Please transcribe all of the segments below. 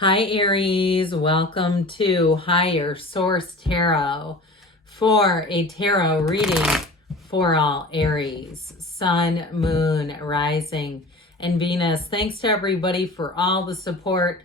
Hi Aries, welcome to Higher Source Tarot for a tarot reading for all Aries, Sun, Moon, Rising, and Venus. Thanks to everybody for all the support.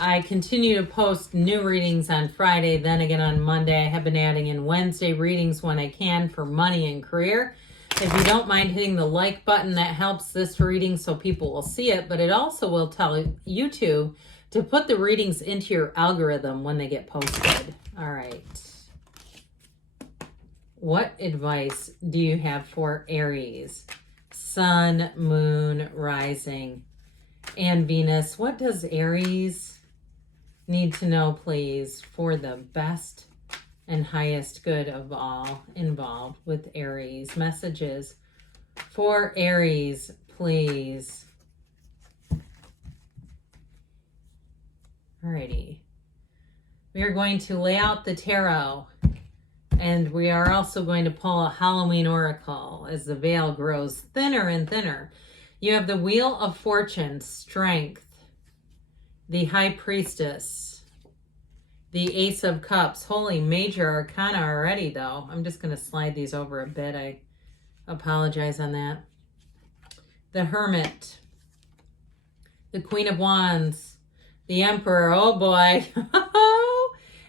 I continue to post new readings on Friday, then again on Monday. I have been adding in Wednesday readings when I can for money and career. If you don't mind hitting the like button, that helps this reading so people will see it, but it also will tell YouTube to put the readings into your algorithm when they get posted. All right. What advice do you have for Aries, Sun, Moon, Rising, and Venus? What does Aries need to know, please, for the best and highest good of all involved with Aries? Messages for Aries, please. Alrighty. We are going to lay out the tarot, and we are also going to pull a Halloween oracle as the veil grows thinner and thinner. You have the Wheel of Fortune, Strength, the High Priestess, the Ace of Cups. Holy Major Arcana already, though. I'm just going to slide these over a bit. I apologize on that. The Hermit, the Queen of Wands, the Emperor, oh boy,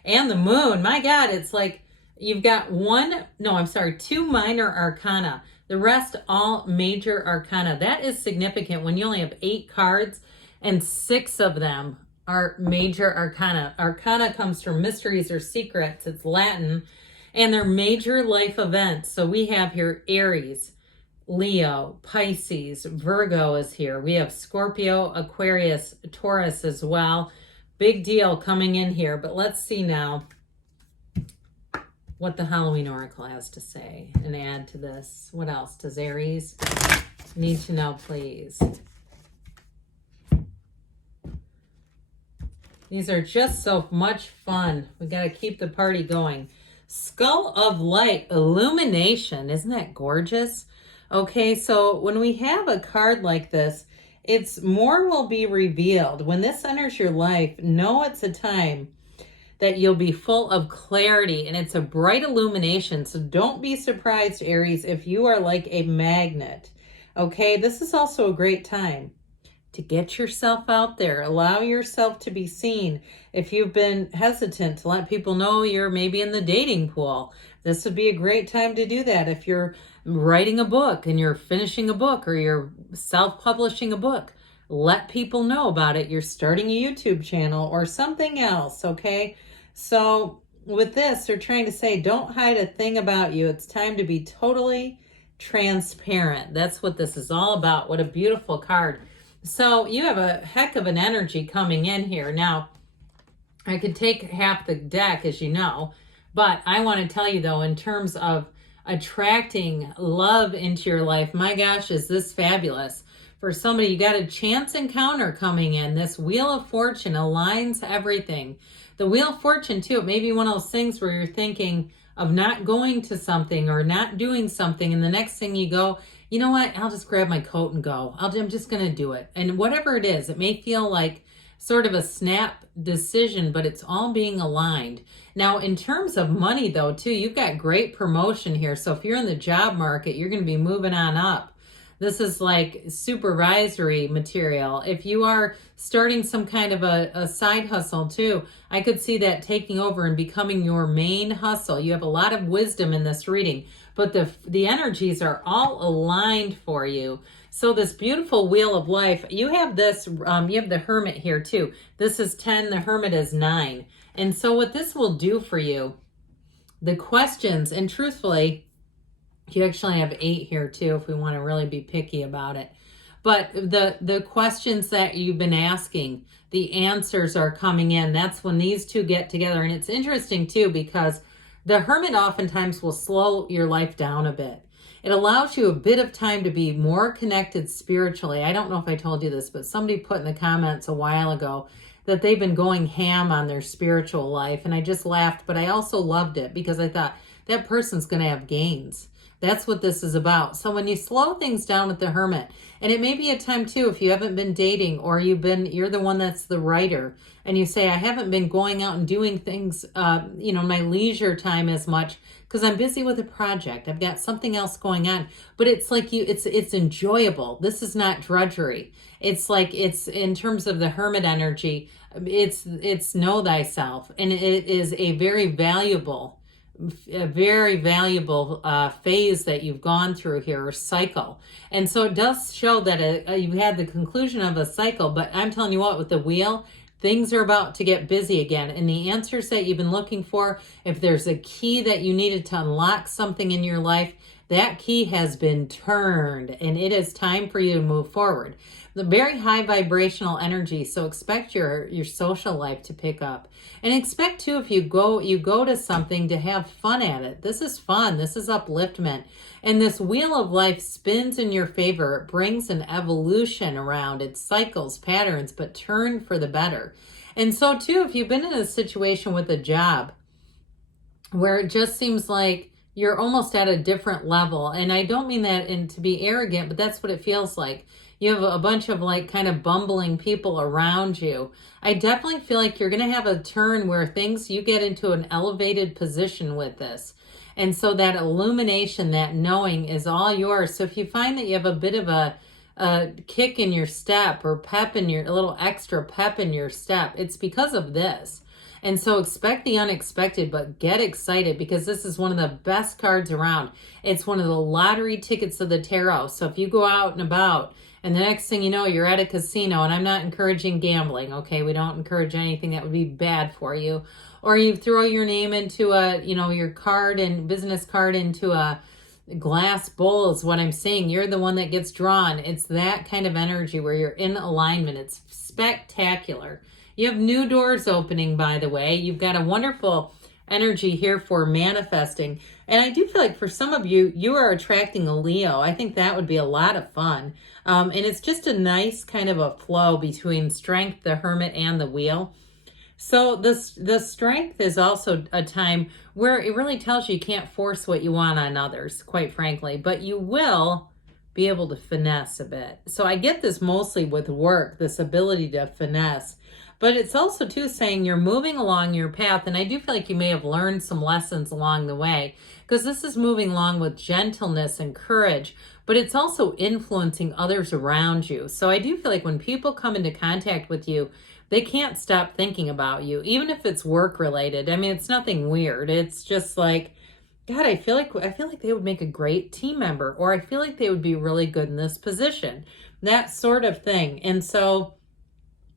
and the Moon. My God, it's like you've got two minor arcana. The rest all major arcana. That is significant when you only have 8 cards and 6 of them are major arcana. Arcana comes from mysteries or secrets. It's Latin, and they're major life events. So we have here Aries, Leo, Pisces, Virgo is here. We have Scorpio, Aquarius, Taurus as well. Big deal coming in here. But let's see now what the Halloween Oracle has to say and add to this. What else does Aries need to know, please? These are just so much fun. We got to keep the party going. Skull of Light, Illumination. Isn't that gorgeous? Okay, so when we have a card like this, it's more will be revealed. When this enters your life, know it's a time that you'll be full of clarity, and it's a bright illumination. So don't be surprised, Aries, if you are like a magnet. Okay, this is also a great time to get yourself out there. Allow yourself to be seen. If you've been hesitant to let people know you're maybe in the dating pool, this would be a great time to do that. If you're writing a book and you're finishing a book or you're self-publishing a book, let people know about it. You're starting a YouTube channel or something else, okay? So with this, they're trying to say, don't hide a thing about you. It's time to be totally transparent. That's what this is all about. What a beautiful card. So you have a heck of an energy coming in here. Now, I could take half the deck, as you know, but I want to tell you, though, in terms of attracting love into your life, my gosh, is this fabulous. For somebody, you got a chance encounter coming in. This Wheel of Fortune aligns everything. The Wheel of Fortune, too, it may be one of those things where you're thinking of not going to something or not doing something, and the next thing you go, you know what, I'll just grab my coat and go. I'm just going to do it. And whatever it is, it may feel like sort of a snap decision, but it's all being aligned. Now, in terms of money, though, too, you've got great promotion here. So if you're in the job market, you're going to be moving on up. This is like supervisory material. If you are starting some kind of a side hustle, too, I could see that taking over and becoming your main hustle. You have a lot of wisdom in this reading, but the energies are all aligned for you. So this beautiful Wheel of Life, you have this, you have the Hermit here too. This is 10, the Hermit is 9. And so what this will do for you, the questions, and truthfully, you actually have 8 here too, if we want to really be picky about it. But the questions that you've been asking, the answers are coming in. That's when these two get together. And it's interesting too, because the Hermit oftentimes will slow your life down a bit. It allows you a bit of time to be more connected spiritually. I don't know if I told you this, but somebody put in the comments a while ago that they've been going ham on their spiritual life. And I just laughed, but I also loved it because I thought that person's going to have gains. That's what this is about. So when you slow things down with the Hermit, and it may be a time too, if you haven't been dating or you're the one that's the writer, and you say, I haven't been going out and doing things, my leisure time as much because I'm busy with a project. I've got something else going on, but it's like it's enjoyable. This is not drudgery. It's like, it's in terms of the Hermit energy, it's know thyself, and it is a very valuable phase that you've gone through here, or cycle. And so it does show that you've had the conclusion of a cycle, but I'm telling you what, with the wheel, things are about to get busy again. And the answers that you've been looking for, if there's a key that you needed to unlock something in your life, that key has been turned, and it is time for you to move forward. The very high vibrational energy, so expect your social life to pick up. And expect too, if you go to something, to have fun at it. This is fun. This is upliftment. And this wheel of life spins in your favor. It brings an evolution around. It cycles, patterns, but turn for the better. And so too, if you've been in a situation with a job where it just seems like you're almost at a different level, and I don't mean that to be arrogant, but that's what it feels like. You have a bunch of like kind of bumbling people around you. I definitely feel like you're going to have a turn where you get into an elevated position with this. And so that illumination, that knowing is all yours. So if you find that you have a bit of a kick in your step, or a little extra pep in your step, it's because of this. And so expect the unexpected, but get excited, because this is one of the best cards around. It's one of the lottery tickets of the tarot. So if you go out and about, and the next thing you know, you're at a casino, and I'm not encouraging gambling, okay? We don't encourage anything that would be bad for you. Or you throw your name into your card and business card into a glass bowl is what I'm saying. You're the one that gets drawn. It's that kind of energy where you're in alignment. It's spectacular. You have new doors opening, by the way. You've got a wonderful energy here for manifesting. And I do feel like for some of you, you are attracting a Leo. I think that would be a lot of fun. And it's just a nice kind of a flow between strength, the Hermit, and the wheel. So the strength is also a time where it really tells you can't force what you want on others, quite frankly, but you will be able to finesse a bit. So I get this mostly with work, this ability to finesse. But it's also too saying you're moving along your path, and I do feel like you may have learned some lessons along the way, because this is moving along with gentleness and courage, but it's also influencing others around you. So I do feel like when people come into contact with you, they can't stop thinking about you, even if it's work related. I mean, it's nothing weird. It's just like, God, I feel like they would make a great team member, or I feel like they would be really good in this position, that sort of thing. And so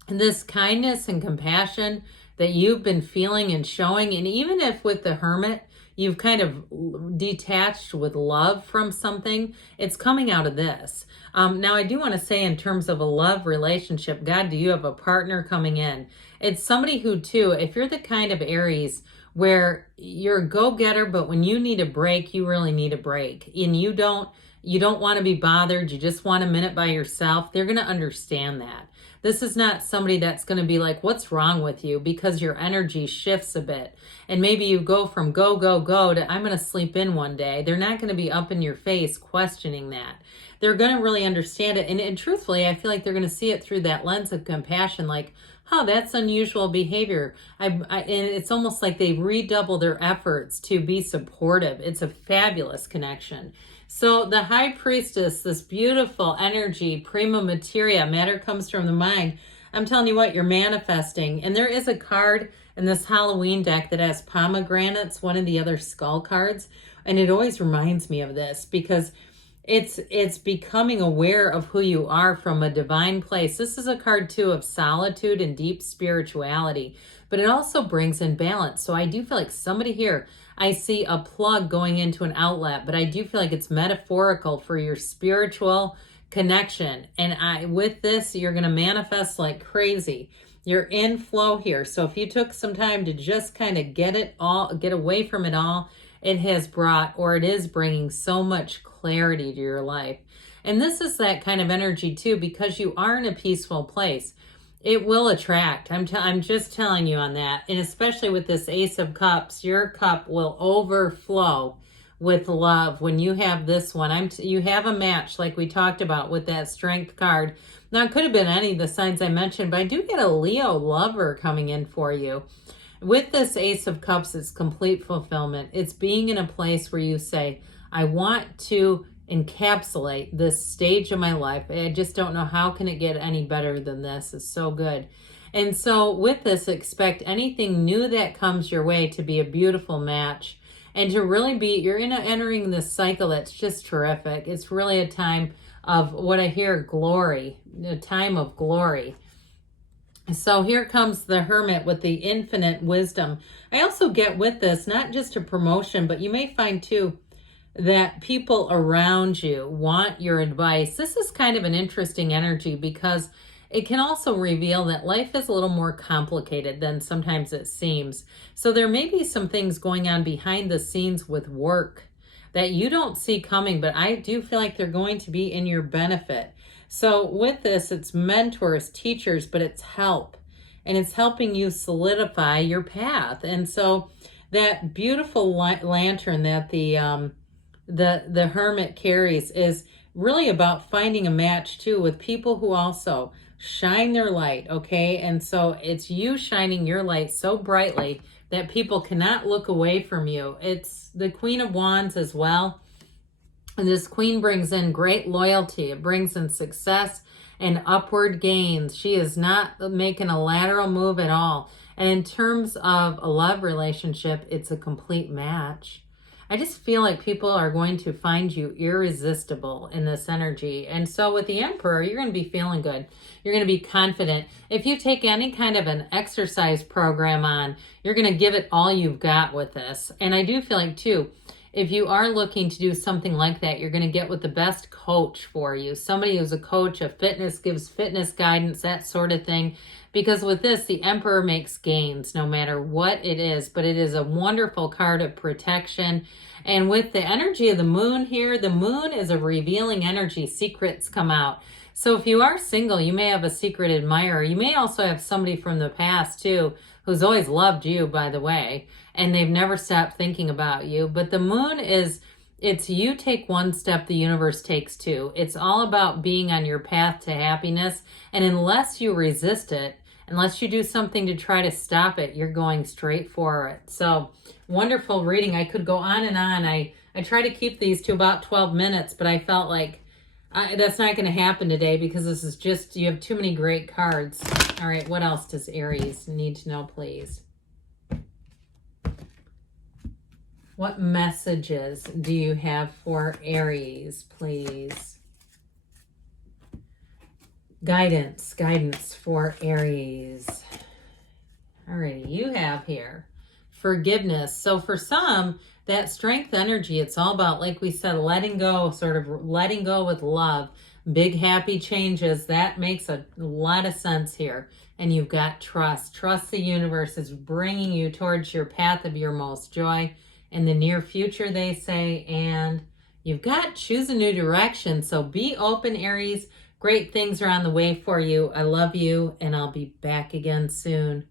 this kindness and compassion that you've been feeling and showing, and even if with the Hermit, you've kind of detached with love from something, it's coming out of this. Now, I do want to say in terms of a love relationship, God, do you have a partner coming in? It's somebody who, too, if you're the kind of Aries where you're a go-getter, but when you need a break, you really need a break, and you don't want to be bothered, you just want a minute by yourself, they're going to understand that. This is not somebody that's going to be like, what's wrong with you? Because your energy shifts a bit. And maybe you go from go, go, go to I'm going to sleep in one day. They're not going to be up in your face questioning that. They're going to really understand it. And truthfully, I feel like they're going to see it through that lens of compassion, like, oh, that's unusual behavior. And it's almost like they redouble their efforts to be supportive. It's a fabulous connection. So the High Priestess, this beautiful energy, prima materia, matter comes from the mind. I'm telling you what, you're manifesting. And there is a card in this Halloween deck that has pomegranates, one of the other skull cards. And it always reminds me of this because it's becoming aware of who you are from a divine place. This is a card too of solitude and deep spirituality, but it also brings in balance. So I do feel like somebody here, I see a plug going into an outlet, but I do feel like it's metaphorical for your spiritual connection. And with this, you're going to manifest like crazy. You're in flow here. So if you took some time to just kind of get away from it all, it has brought, or it is bringing so much clarity to your life. And this is that kind of energy too, because you are in a peaceful place. It will attract. I'm just telling you on that. And especially with this Ace of Cups, your cup will overflow with love. When you have this one, you have a match like we talked about with that Strength card. Now, it could have been any of the signs I mentioned, but I do get a Leo lover coming in for you. With this Ace of Cups, it's complete fulfillment. It's being in a place where you say, I want to encapsulate this stage of my life. I just don't know how can it get any better than this. It's so good. And so with this, expect anything new that comes your way to be a beautiful match and to really be, you're entering this cycle that's just terrific. It's really a time of what I hear, glory, a time of glory. So here comes the Hermit with the infinite wisdom. I also get with this, not just a promotion, but you may find too that people around you want your advice. This is kind of an interesting energy because it can also reveal that life is a little more complicated than sometimes it seems. So there may be some things going on behind the scenes with work that you don't see coming, but I do feel like they're going to be in your benefit. So with this, it's mentors, teachers, but it's help. And it's helping you solidify your path. And so that beautiful lantern that the Hermit carries is really about finding a match too with people who also shine their light, okay? And so it's you shining your light so brightly that people cannot look away from you. It's the Queen of Wands as well. And this queen brings in great loyalty. It brings in success and upward gains. She is not making a lateral move at all. And in terms of a love relationship, it's a complete match. I just feel like people are going to find you irresistible in this energy. And so with the Emperor, you're going to be feeling good. You're going to be confident. If you take any kind of an exercise program on, you're going to give it all you've got with this. And I do feel like too, if you are looking to do something like that, you're going to get with the best coach for you. Somebody who's a coach of fitness, gives fitness guidance, that sort of thing. Because with this, the Emperor makes gains no matter what it is. But it is a wonderful card of protection. And with the energy of the moon here, the moon is a revealing energy. Secrets come out. So if you are single, you may have a secret admirer. You may also have somebody from the past too, who's always loved you, by the way, and they've never stopped thinking about you. But the moon is, it's you take one step, the universe takes two. It's all about being on your path to happiness. And unless you resist it, unless you do something to try to stop it, you're going straight for it. So wonderful reading. I could go on and on. I try to keep these to about 12 minutes, but I felt like that's not going to happen today because this is just, you have too many great cards. All right, what else does Aries need to know, please? What messages do you have for Aries, please? Guidance for Aries. All right, you have here forgiveness. So for some, that strength energy, it's all about, like we said, letting go, sort of letting go with love. Big happy changes. That makes a lot of sense here. And you've got trust. Trust the universe is bringing you towards your path of your most joy in the near future, they say. And you've got choose a new direction. So be open, Aries. Great things are on the way for you. I love you, and I'll be back again soon.